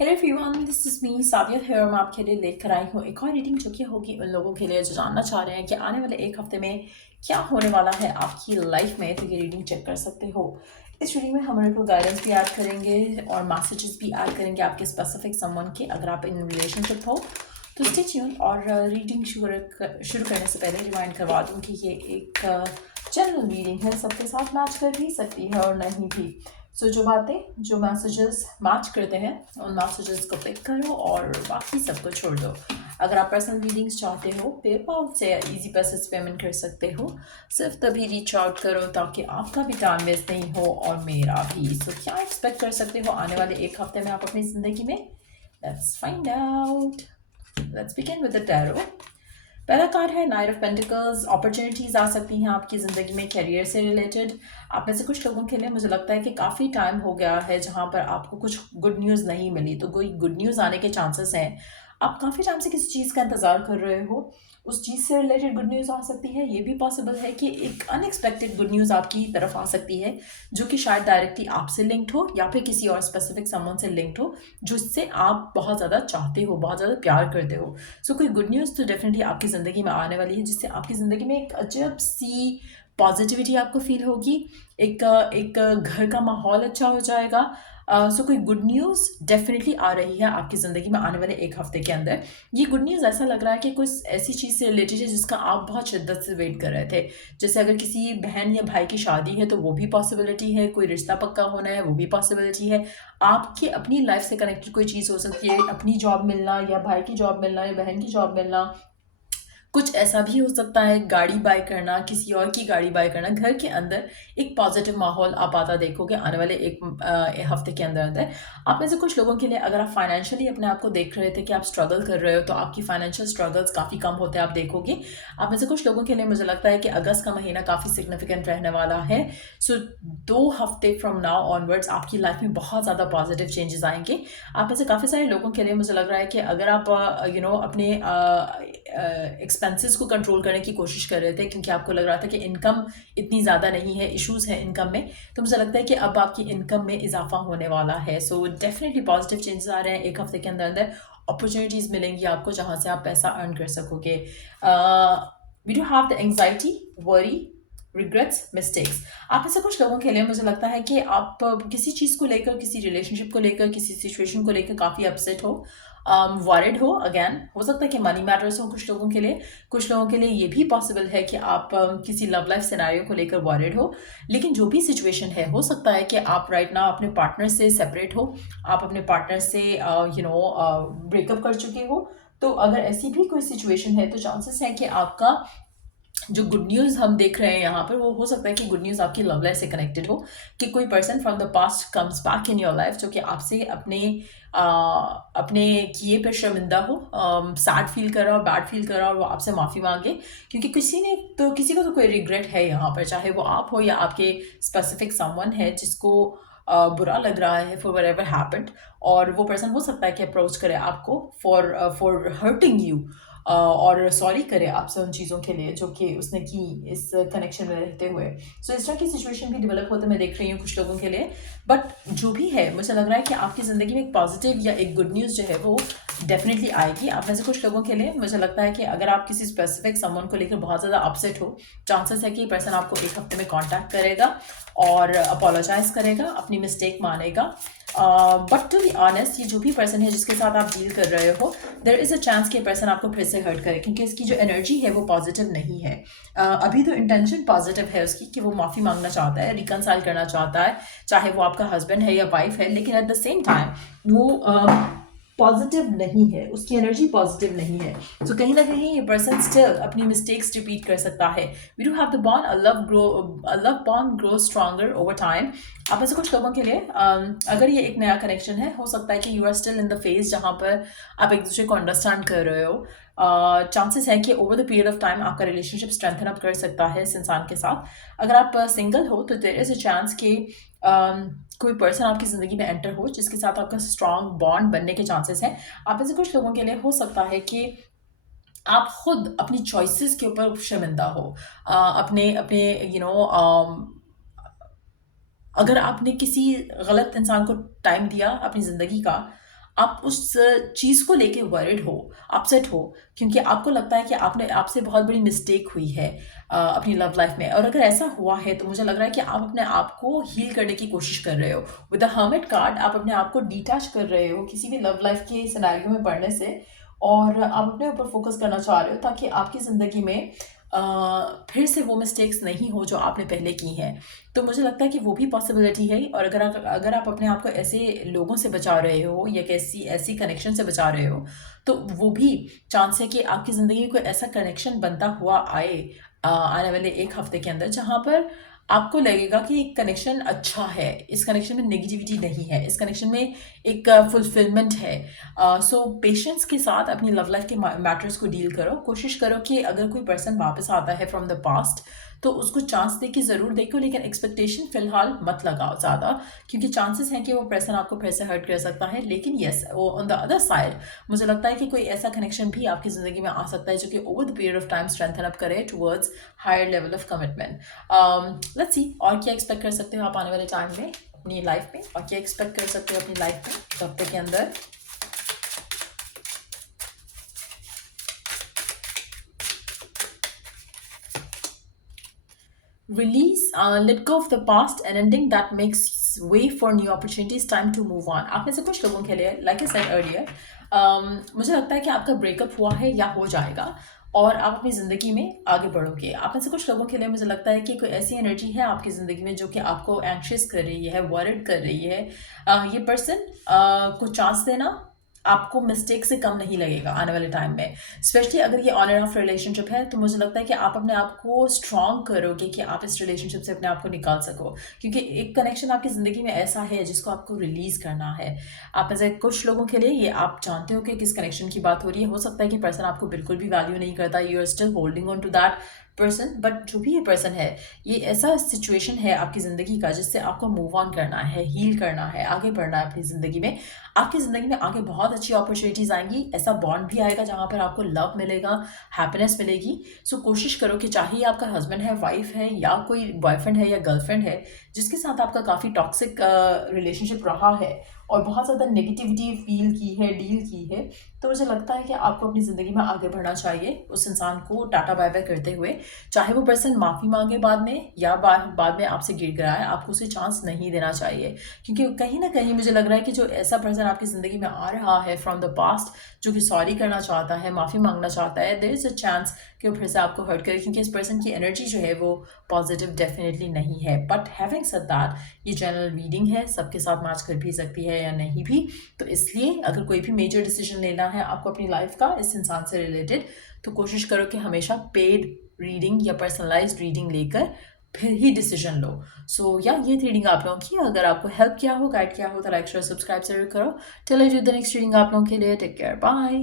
Hello everyone, this is me Sabiya है और मैं आपके लिए लेकर आई हूँ एक और रीडिंग जो कि होगी उन लोगों के लिए जो जानना चाह रहे हैं कि आने वाले एक हफ्ते में क्या होने वाला है आपकी लाइफ में। तो ये रीडिंग चेक कर सकते हो। इस रीडिंग में हम को गाइडेंस भी ऐड करेंगे और मैसेजेस भी ऐड करेंगे आपके स्पेसिफिक समवन के, अगर आप इन रिलेशनशिप हो तो स्टे ट्यून। और रीडिंग शुरू करने से पहले रिमाइंड करवा दूँ कि ये एक जनरल रीडिंग है, सबके साथ मैच कर भी सकती है और नहीं भी। सो जो बातें, जो मैसेजेस मैच करते हैं उन मैसेजेस को पिक करो और बाकी सबको छोड़ दो। अगर आप पर्सनल रीडिंग्स चाहते हो पेपल से इजी पैसेज पेमेंट कर सकते हो। सिर्फ तभी रीच आउट करो ताकि आपका भी टाइम वेस्ट नहीं हो और मेरा भी। सो क्या एक्सपेक्ट कर सकते हो आने वाले एक हफ्ते में आप अपनी ज़िंदगी में? Let's find out. Let's begin with the tarot. पहला कार्ड है नाइट ऑफ पेंटिकल्स। अपॉर्चुनिटीज आ सकती हैं आपकी ज़िंदगी में करियर से रिलेटेड। आप में से कुछ लोगों के लिए मुझे लगता है कि काफ़ी टाइम हो गया है जहाँ पर आपको कुछ गुड न्यूज़ नहीं मिली, तो कोई गुड न्यूज़ आने के चांसेस हैं। आप काफ़ी टाइम से किसी चीज़ का इंतज़ार कर रहे हो, उस चीज़ से रिलेटेड गुड न्यूज़ आ सकती है। ये भी पॉसिबल है कि एक अनएक्सपेक्टेड गुड न्यूज़ आपकी तरफ आ सकती है जो कि शायद डायरेक्टली आपसे लिंक्ड हो या फिर किसी और स्पेसिफिक समवन से लिंक्ड हो जिससे आप बहुत ज़्यादा चाहते हो, बहुत ज़्यादा प्यार करते हो। सो कोई गुड न्यूज़ तो डेफिनेटली आपकी ज़िंदगी में आने वाली है जिससे आपकी ज़िंदगी में एक अजब सी पॉजिटिविटी आपको फील होगी। एक एक घर का माहौल अच्छा हो जाएगा। सो कोई गुड न्यूज़ डेफिनेटली आ रही है आपकी ज़िंदगी में आने वाले एक हफ्ते के अंदर। ये गुड न्यूज़ ऐसा लग रहा है कि कुछ ऐसी चीज़ से रिलेटेड है जिसका आप बहुत शिद्दत से वेट कर रहे थे। जैसे अगर किसी बहन या भाई की शादी है तो वो भी पॉसिबिलिटी है, कोई रिश्ता पक्का होना है वो भी पॉसिबिलिटी है। आपकी अपनी लाइफ से कनेक्टेड कोई चीज़ हो सकती है, अपनी जॉब मिलना या भाई की जॉब मिलना या बहन की जॉब मिलना। कुछ ऐसा भी हो सकता है, गाड़ी बाय करना, किसी और की गाड़ी बाय करना। घर के अंदर एक पॉजिटिव माहौल आप आता देखोगे आने वाले एक हफ्ते के अंदर अंदर। आप में से कुछ लोगों के लिए अगर आप फाइनेंशियली अपने आप को देख रहे थे कि आप स्ट्रगल कर रहे हो तो आपकी फाइनेंशियल स्ट्रगल्स काफ़ी कम होते हैं आप देखोगे। आप में से कुछ लोगों के लिए मुझे लगता है कि अगस्त का महीना काफ़ी सिग्निफिकेंट रहने वाला है। सो 2 हफ्ते फ्रॉम नाउ ऑनवर्ड्स आपकी लाइफ में बहुत ज़्यादा पॉजिटिव चेंजेस आएंगे। आप में से काफ़ी सारे लोगों के लिए मुझे लग रहा है कि अगर आप अपने एक्सपेंसेस को कंट्रोल करने की कोशिश कर रहे थे क्योंकि आपको लग रहा था कि इनकम इतनी ज़्यादा नहीं है, इश्यूज हैं इनकम में, तो मुझे लगता है कि अब आपकी इनकम में इजाफा होने वाला है। सो डेफिनेटली पॉजिटिव चेंजेस आ रहे हैं एक हफ्ते के अंदर अंदर। अपॉर्चुनिटीज़ मिलेंगी आपको जहाँ से आप पैसा अर्न कर सकोगे। We do have the anxiety, worry, regrets, mistakes. आप में से कुछ लोगों के लिए मुझे लगता है कि आप किसी चीज़ को लेकर, किसी रिलेशनशिप को लेकर, किसी सिचुएशन को लेकर काफ़ी अपसेट हो, वॉरिड हो। अगेन हो सकता है कि मनी मैटर्स हो कुछ लोगों के लिए। कुछ लोगों के लिए ये भी पॉसिबल है कि आप किसी लव लाइफ सिनेरियो को लेकर वॉरिड हो। लेकिन जो भी सिचुएशन है, हो सकता है कि आप राइट नाउ अपने पार्टनर से सेपरेट हो, आप अपने पार्टनर से ब्रेकअप कर चुके हो। तो अगर ऐसी भी कोई सिचुएशन है तो चांसेस है कि आपका जो गुड न्यूज़ हम देख रहे हैं यहाँ पर, वो हो सकता है कि गुड न्यूज़ आपकी लव लाइफ से कनेक्टेड हो, कि कोई person from the past comes back in your life जो कि आपसे अपने किए पे शर्मिंदा हो, सैड फील कर रहा हो, बैड फील कर रहा हो, और वो आपसे माफ़ी मांगे। क्योंकि किसी को तो कोई रिग्रेट है यहाँ पर, चाहे वो आप हो या आपके स्पेसिफिक समवन है जिसको बुरा लग रहा है फॉर व्हाटएवर एवर हैपेंड। और वो पर्सन हो सकता है कि अप्रोच करे आपको फॉर हर्टिंग यू, और सॉरी करे आपसे उन चीज़ों के लिए जो कि उसने की इस कनेक्शन में रहते हुए। सो इस तरह की सिचुएशन भी डेवलप होते मैं देख रही हूँ कुछ लोगों के लिए। बट जो भी है, मुझे लग रहा है कि आपकी ज़िंदगी में एक पॉजिटिव या एक गुड न्यूज़ जो है वो डेफिनेटली आएगी। आप में से कुछ लोगों के लिए मुझे लगता है कि अगर आप किसी स्पेसिफिक समवन को लेकर बहुत ज़्यादा अपसेट हो, चांसेस है कि पर्सन आपको एक हफ्ते में कॉन्टैक्ट करेगा और अपोलोजाइज करेगा, अपनी मिस्टेक मानेगा। बट टू बी ऑनेस्ट, ये जो भी पर्सन है जिसके साथ आप डील कर रहे हो, देर इज़ अ चांस कि पर्सन आपको फिर से हर्ट करे क्योंकि इसकी जो एनर्जी है वो पॉजिटिव नहीं है। अभी तो इंटेंशन पॉजिटिव है उसकी कि वो माफ़ी मांगना चाहता है, रिकनसाइल करना चाहता है, चाहे वो आपका हस्बैंड है या वाइफ है। लेकिन एट द सेम टाइम वो पॉजिटिव नहीं है, उसकी एनर्जी पॉजिटिव नहीं है। सो कहीं ना कहीं ये पर्सन स्टिल अपनी मिस्टेक्स रिपीट कर सकता है। We do have the bond, a love bond grow stronger over time. आप ऐसे कुछ लोगों के लिए अगर ये एक नया कनेक्शन है, हो सकता है कि you are still in the phase जहाँ पर आप एक दूसरे को अंडरस्टैंड कर रहे हो। चांसेस है कि over the period of time आपका रिलेशनशिप स्ट्रेंथन अप कर सकता है इस इंसान के साथ। अगर आप सिंगल हो तो देयर इज़ अ चांस कि कोई पर्सन आपकी ज़िंदगी में एंटर हो जिसके साथ आपका स्ट्रॉन्ग बॉन्ड बनने के चांसेस हैं। आप ऐसे कुछ लोगों के लिए हो सकता है कि आप खुद अपनी चॉइसेस के ऊपर शर्मिंदा हो। अपने अपने यू नो अगर आपने किसी गलत इंसान को टाइम दिया अपनी ज़िंदगी का, आप उस चीज़ को लेके वरिड हो, अपसेट हो, क्योंकि आपको लगता है कि आपने आपसे बहुत बड़ी मिस्टेक हुई है अपनी लव लाइफ में। और अगर ऐसा हुआ है तो मुझे लग रहा है कि आप अपने आप को हील करने की कोशिश कर रहे हो। विद द हर्मिट कार्ड आप अपने आप को डिटैच कर रहे हो किसी भी लव लाइफ के सिनेरियो में पड़ने से, और आप अपने ऊपर फोकस करना चाह रहे हो ताकि आपकी ज़िंदगी में फिर से वो मिस्टेक्स नहीं हो जो आपने पहले की हैं। तो मुझे लगता है कि वो भी पॉसिबिलिटी है। और अगर आप अपने आप को ऐसे लोगों से बचा रहे हो या कैसी ऐसी कनेक्शन से बचा रहे हो, तो वो भी चांस है कि आपकी ज़िंदगी में कोई ऐसा कनेक्शन बनता हुआ आए आने वाले 1 हफ्ते के अंदर, जहाँ पर आपको लगेगा कि एक कनेक्शन अच्छा है, इस कनेक्शन में नेगेटिविटी नहीं है, इस कनेक्शन में एक फुलफिलमेंट है। सो पेशेंस के साथ अपनी लव लाइफ के मैटर्स को डील करो। कोशिश करो कि अगर कोई पर्सन वापस आता है फ्रॉम द पास्ट तो उसको चांस दे के ज़रूर देखो, लेकिन एक्सपेक्टेशन फिलहाल मत लगाओ ज़्यादा, क्योंकि चांसेस हैं कि वो पर्सन आपको फिर से हर्ट कर सकता है। लेकिन येस, वो ऑन द अदर साइड मुझे लगता है कि कोई ऐसा कनेक्शन भी आपकी ज़िंदगी में आ सकता है जो कि over the period of time strengthen up करे towards higher level of commitment. Let's see और क्या एक्सपेक्ट कर सकते हो आप आने वाले टाइम में अपनी लाइफ में, और क्या एक्सपेक्ट कर सकते हो अपनी लाइफ में इस हफ्ते के अंदर। Release, let go of the past, and ending that makes way for new opportunities. Time to move on. आप में से कुछ लोगों के लिए, like I said earlier, मुझे लगता है कि आपका ब्रेकअप हुआ है या हो जाएगा और आप अपनी ज़िंदगी में आगे बढ़ोगे। आप में से कुछ लोगों के लिए मुझे लगता है कि कोई ऐसी एनर्जी है आपकी ज़िंदगी में जो कि आपको एंग्शियस कर रही है, वरिड कर रही है। ये पर्सन को चांस देना आपको मिस्टेक से कम नहीं लगेगा आने वाले टाइम में। स्पेशली अगर ये ऑन एंड ऑफ रिलेशनशिप है तो मुझे लगता है कि आप अपने आप को स्ट्रॉन्ग करोगे कि आप इस रिलेशनशिप से अपने आप को निकाल सको, क्योंकि एक कनेक्शन आपकी ज़िंदगी में ऐसा है जिसको आपको रिलीज़ करना है। आप में से कुछ लोगों के लिए ये आप जानते हो कि किस कनेक्शन की बात हो रही है। हो सकता है कि पर्सन आपको बिल्कुल भी वैल्यू नहीं करता, you are still holding on to that person, but जो भी ये पर्सन है, ये ऐसा सिचुएशन है आपकी ज़िंदगी का जिससे आपको मूव ऑन करना है, हील करना है, आगे बढ़ना है अपनी ज़िंदगी में। आपकी ज़िंदगी में आगे बहुत अच्छी अपॉर्चुनिटीज़ आएंगी, ऐसा बॉन्ड भी आएगा जहाँ पर आपको लव मिलेगा, हैप्पीनेस मिलेगी। सो कोशिश करो कि चाहे ये आपका हस्बैंड है, वाइफ है, या कोई बॉयफ्रेंड है या गर्लफ्रेंड है जिसके साथ आपका काफ़ी टॉक्सिक रिलेशनशिप रहा है और बहुत ज़्यादा नेगेटिविटी फील की है, डील की है, तो मुझे लगता है कि आपको अपनी ज़िंदगी में आगे बढ़ना चाहिए उस इंसान को टाटा बाय बाय करते हुए। चाहे वो पर्सन माफ़ी मांगे बाद में या बाद में आपसे गिड़ गिराए, आपको उसे चांस नहीं देना चाहिए, क्योंकि कहीं ना कहीं मुझे लग रहा है कि जो ऐसा पर्सन आपकी ज़िंदगी में आ रहा है फ्रॉम द पास्ट, जो कि सॉरी करना चाहता है, माफ़ी मांगना चाहता है, देयर इज़ अ चांस कि वो फिर से आपको हर्ट करे, क्योंकि इस पर्सन की एनर्जी जो है वो पॉजिटिव डेफिनेटली नहीं है। बट हैविंग सेड दैट, ये जनरल रीडिंग है, सबके साथ मैच कर भी सकती है या नहीं भी। तो इसलिए अगर कोई भी मेजर डिसीजन लेना है आपको अपनी लाइफ का इस इंसान से रिलेटेड, तो कोशिश करो कि हमेशा पेड रीडिंग या पर्सनलाइज्ड रीडिंग लेकर फिर ही डिसीजन लो। सो या ये रीडिंग आप लोगों की अगर आपको हेल्प किया हो, गाइड किया हो, तो लाइक शेयर सब्सक्राइब जरूर करो। Till I do the next reading आप लोगों के लिए, टेक केयर, बाय।